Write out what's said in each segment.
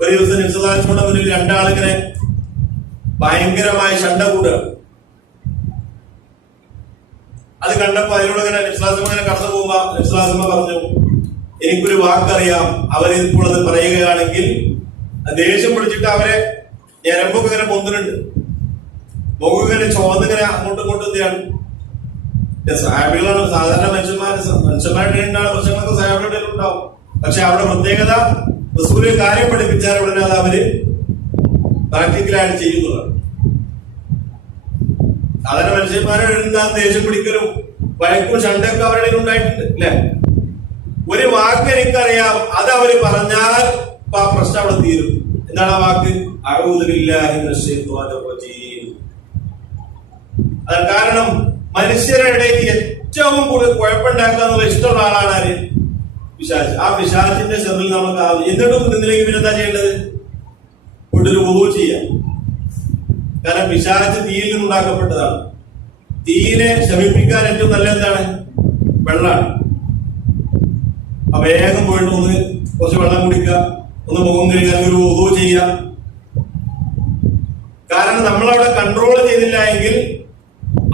ഒരു ദിവസം നിസ്ലാസിന്റെ മുന്നിൽ രണ്ടാളിങ്ങനെ ഭയങ്കരമായ ശണ്ട കൂടുകയാണ് അത് കണ്ടപ്പോ അതിനോട് ഇങ്ങനെ നിസ്ലാസം ഇങ്ങനെ കടന്നു പോകുമ്പോ നിസ്ലാസമ്മ പറഞ്ഞു എനിക്കൊരു വാക്കറിയാം. അവരിപ്പോൾ അത് പറയുകയാണെങ്കിൽ ദേഷ്യം പിടിച്ചിട്ട് അവരെ ഞരമ്പൊക്കെ ഇങ്ങനെ പൊന്തുന്നുണ്ട്. മുഖം ഇങ്ങനെ ചോന്നിങ്ങനെ അങ്ങോട്ടും ഇങ്ങോട്ടും സാഹിബികളാണ് സാധാരണ മനുഷ്യന്മാർ മനുഷ്യന്മാരുടെ പ്രശ്നങ്ങളൊക്കെ സാഹിബികളുടെ ഉണ്ടാവും പക്ഷെ അവിടെ പ്രത്യേകത റസൂൽ കാര്യം പഠിപ്പിച്ചാൽ ഉടനെ അത് അവർ പ്രാക്ടിക്കലായിട്ട് ചെയ്യുന്നതാണ്. സാധാരണ മനുഷ്യന്മാരെ എന്താ ദേഷ്യം പിടിക്കലും വഴക്കും ഷണ്ടൊക്കെ അവരുടെ ഉണ്ടായിട്ടുണ്ട് അല്ലെ? ഒരു വാക്ക് എനിക്കറിയാം അത് അവർ പറഞ്ഞാൽ ആ പ്രശ്നം അവിടെ തീരും. എന്താണ് ആ വാക്ക്. അത് കാരണം മനുഷ്യരുടെ ഏറ്റവും കൂടുതൽ കുഴപ്പമുണ്ടാക്കുക ഇഷ്ടമുള്ള ആളാണ് ആര്? പിശാച് ആ പിശാജിന്റെ ചെറിൽ നമുക്ക് എന്നിട്ടും നിന്നിലേക്ക് പിന്നെന്താ ചെയ്യേണ്ടത്? വീട്ടിൽ ഉദു ചെയ്യാം. കാരണം പിശാജ് തീയിൽ നിന്നുണ്ടാക്കപ്പെട്ടതാണ്. തീയിനെ ശമിപ്പിക്കാൻ ഏറ്റവും നല്ല എന്താണ്? വെള്ളമാണ്. ആ വേഗം പോയിട്ട് ഒന്ന് കുറച്ച് വെള്ളം കുടിക്കുക. ഒന്ന് മുഖം കഴിക്കുക ഒരു ഉദു ചെയ്യുക. കാരണം നമ്മളവിടെ കൺട്രോൾ ചെയ്തില്ല എങ്കിൽ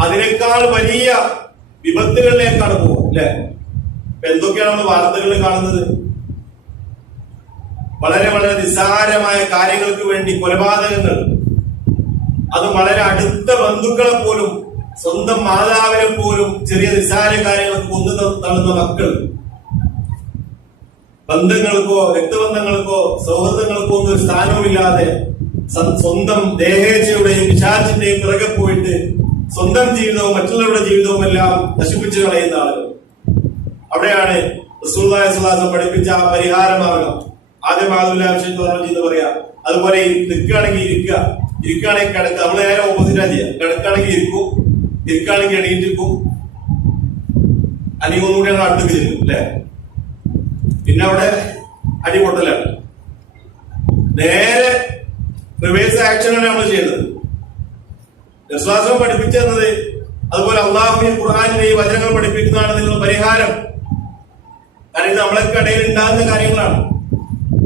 അതിനേക്കാൾ വലിയ വിപത്തുകളിലേക്കാണ് പോകും അല്ലെ? എന്തൊക്കെയാണ് നമ്മൾ വാർത്തകളിൽ കാണുന്നത്? വളരെ വളരെ നിസ്സാരമായ കാര്യങ്ങൾക്ക് വേണ്ടി കൊലപാതകങ്ങൾ. അത് വളരെ അടുത്ത ബന്ധുക്കളെ പോലും സ്വന്തം മാതാവിനെ പോലും ചെറിയ നിസ്സാര കാര്യങ്ങൾക്ക് കൊന്നു തള്ളുന്ന മക്കൾ. ബന്ധങ്ങൾക്കോ രക്തബന്ധങ്ങൾക്കോ സൗഹൃദങ്ങൾക്കോ ഒന്നും ഒരു സ്ഥാനവുമില്ലാതെ സ്വന്തം ദേഹേച്ഛയുടെയും പിശാചിന്റെയും പിറകെ പോയിട്ട് സ്വന്തം ജീവിതവും മറ്റുള്ളവരുടെ ജീവിതവും എല്ലാം നശിപ്പിച്ചു കളയുന്ന ആളുകൾ. അവിടെയാണ് പഠിപ്പിച്ച പരിഹാര മാർഗം. ആദ്യം എന്ന് പറയാ. അതുപോലെ നിൽക്കുകയാണെങ്കിൽ ഇരിക്കുക. ഇരിക്കുകയാണെങ്കിൽ കിടക്കുക. നമ്മൾ നേരെ ഓപ്പോസിറ്റാ ചെയ്യുക കിടക്കുകയാണെങ്കിൽ ഇരിക്കും. ഇരിക്കുകയാണെങ്കിൽ എണീറ്റിരിക്കും. അല്ലെങ്കിൽ ഒന്നുകൂടി ഞങ്ങൾ അടുത്തേക്ക് ചെല്ലും അല്ലെ? പിന്നെ അവിടെ അടിപൊട്ടലാണ് നേരെ റിവേഴ്സ് ആക്ഷനാണ് നമ്മൾ ചെയ്യുന്നത്. വിശ്വാസം പഠിപ്പിച്ചത് അതുപോലെ അള്ളാഹുവിൻ ഖുർആാനിനെ ഈ വചനങ്ങൾ പഠിപ്പിക്കുന്നതാണ് നിങ്ങൾ പരിഹാരം. കാരണം ഇത് നമ്മളൊക്കെ ഇടയിൽ ഉണ്ടാകുന്ന കാര്യങ്ങളാണ്.